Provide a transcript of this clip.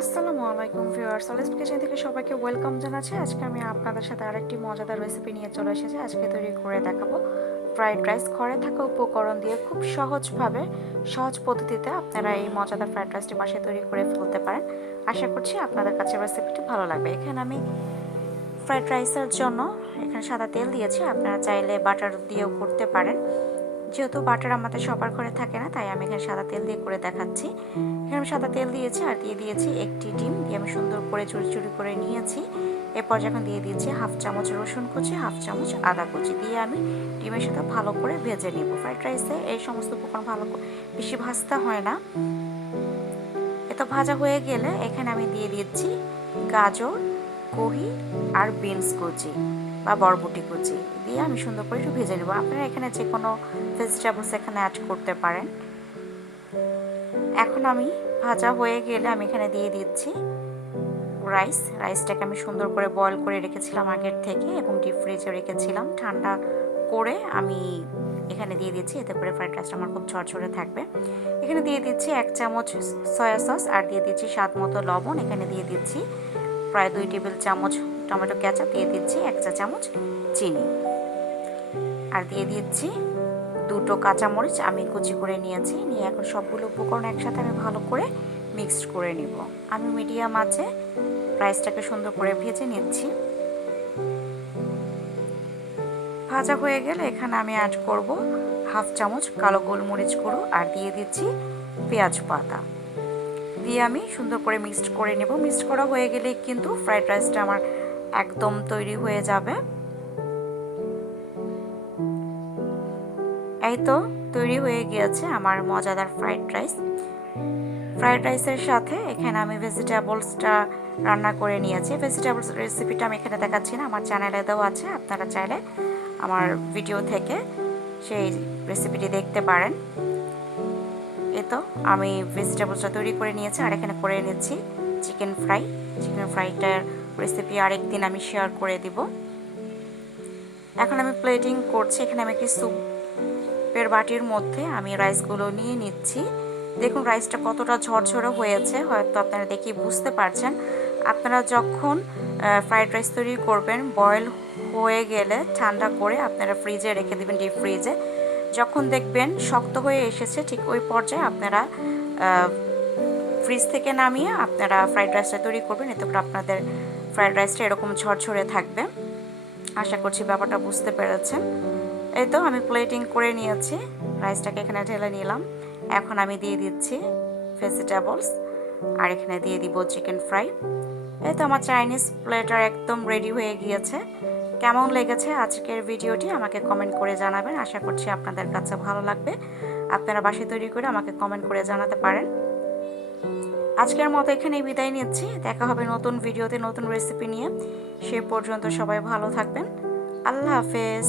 আসসালামু আলাইকুম viewers, olive kitchen থেকে সবাইকে ওয়েলকাম জানাচ্ছি। আজকে আমি আপনাদের সাথে আরেকটি মজাদার রেসিপি নিয়ে চলে এসেছি। আজকে তৈরি করে দেখাবো ফ্রাইড রাইস। ঘরে থাকা উপকরণ দিয়ে খুব সহজভাবে, সহজ পদ্ধতিতে আপনারা এই মজাদার ফ্রাইড রাইসটি বাসায় তৈরি করে ফেলতে পারেন। আশা করছি আপনাদের কাছে রেসিপিটি ভালো লাগবে। এখানে আমি ফ্রাইড রাইসের জন্য এখানে সাদা তেল দিয়েছি, আপনারা চাইলে বাটার দিয়েও করতে পারেন। যেহেতু বাটার আমাদের সবার ঘরে থাকে না, তাই আমি এখানে সাদা তেল দিয়ে করে দেখাচ্ছি। এখানে আমি সাদা তেল দিয়েছি আর দিয়ে দিয়েছি একটি ডিম, দিয়ে আমি সুন্দর করে চুরি চুরি করে নিয়েছি। এরপর যখন দিয়ে দিয়েছি হাফ চামচ রসুন কুচি, হাফ চামচ আদা কুচি, দিয়ে আমি ডিমের সাথে ভালো করে ভেজে নেব। ফ্রাইড রাইসে এই সমস্ত উপকরণ ভালো বেশি ভাজতে হয় না। এত ভাজা হয়ে গেলে এখানে আমি দিয়ে দিচ্ছি গাজর, কহি আর বিনস কুচি বা বরবটি কুচি, দিয়ে আমি সুন্দর করে একটু ভেজে নেব। আপনারা এখানে যে কোনো ভেজিটেবলস এখানে অ্যাড করতে পারেন। এখন আমি ভাজা হয়ে গেলে আমি এখানে দিয়ে দিচ্ছি রাইসটাকে আমি সুন্দর করে বয়েল করে রেখেছিলাম আগের থেকে এবং ডিপ ফ্রিজে রেখেছিলাম। ঠান্ডা করে আমি এখানে দিয়ে দিচ্ছি, এতে করে ফ্রাইড রাইসটা আমার খুব ঝরঝরে থাকবে। এখানে দিয়ে দিচ্ছি 1 চামচ সয়া সস আর দিয়ে দিচ্ছি স্বাদ মতো লবণ। এখানে দিয়ে দিচ্ছি প্রায় 2 টেবিল চামচ টমেটো কেচাপ, দিয়ে দিচ্ছি 1 চা চামচ চিনি আর দিয়ে দিচ্ছি 2টো কাঁচামরিচ আমি কুচি করে নিয়েছি। নিয়ে এখন সবগুলো উপকরণ একসাথে আমি ভালো করে মিক্সড করে নিব। আমি মিডিয়াম আঁচে রাইসটাকে সুন্দর করে ভেজে নিচ্ছি। ভাজা হয়ে গেলে এখানে আমি অ্যাড করব হাফ চামচ কালো গোলমরিচ গুঁড়ো আর দিয়ে দিচ্ছি পেঁয়াজ পাতা, দিয়ে আমি সুন্দর করে মিক্সড করে নেব। মিক্সড করা হয়ে গেলে কিন্তু ফ্রাইড রাইসটা আমার একদম তৈরি হয়ে যাবে। এই তো তৈরি হয়ে গিয়েছে আমার মজাদার ফ্রাইড রাইস। ফ্রাইড রাইসের সাথে এখানে আমি ভেজিটেবলসটা রান্না করে নিয়েছি। ভেজিটেবলস রেসিপিটা আমি এখানে দেখাচ্ছি না, আমার চ্যানেলে দেওয়া আছে, আপনারা চাইলে আমার ভিডিও থেকে সেই রেসিপিটি দেখতে পারেন। এই তো আমি ভেজিটেবলসটা তৈরি করে নিয়েছি আর এখানে করে নিচ্ছি চিকেন ফ্রাইটার রেসিপি আরেকদিন আমি শেয়ার করে দিব। এখন আমি প্লেটিং করছি। এখানে আমি একটি স্যুপের বাটির মধ্যে আমি রাইসগুলো নিয়ে নিচ্ছি। দেখুন রাইসটা কতটা ঝরঝরে হয়েছে, হয়তো আপনারা দেখে বুঝতে পারছেন। আপনারা যখন ফ্রাইড রাইস তৈরি করবেন, বয়েল হয়ে গেলে ঠান্ডা করে আপনারা ফ্রিজে রেখে দেবেন, ডিপ ফ্রিজে। যখন দেখবেন শক্ত হয়ে এসেছে, ঠিক ওই পর্যায়ে আপনারা ফ্রিজ থেকে নামিয়ে আপনারা ফ্রাইড রাইসটা তৈরি করবেন। এতে করে আপনাদের ফ্রাইড রাইসটা এরকম ঝরঝরে থাকবে। আশা করছি ব্যাপারটা বুঝতে পেরেছেন। এই তো আমি প্লেটিং করে নিয়েছি, রাইসটাকে এখানে ঢেলে নিলাম। এখন আমি দিয়ে দিচ্ছি ভেজিটেবলস আর এখানে দিয়ে দিব চিকেন ফ্রাই। এই তো আমার চাইনিজ প্লেটার একদম রেডি হয়ে গিয়েছে। কেমন লেগেছে আজকের ভিডিওটি আমাকে কমেন্ট করে জানাবেন। আশা করছি আপনাদের কাছে ভালো লাগবে। আপনারা বাসায় তৈরি করে আমাকে কমেন্ট করে জানাতে পারেন। আজকের মতো এখানেই বিদায় নিচ্ছি। দেখা হবে নতুন ভিডিওতে নতুন রেসিপি নিয়ে। সে পর্যন্ত সবাই ভালো থাকবেন। আল্লাহ হাফেজ।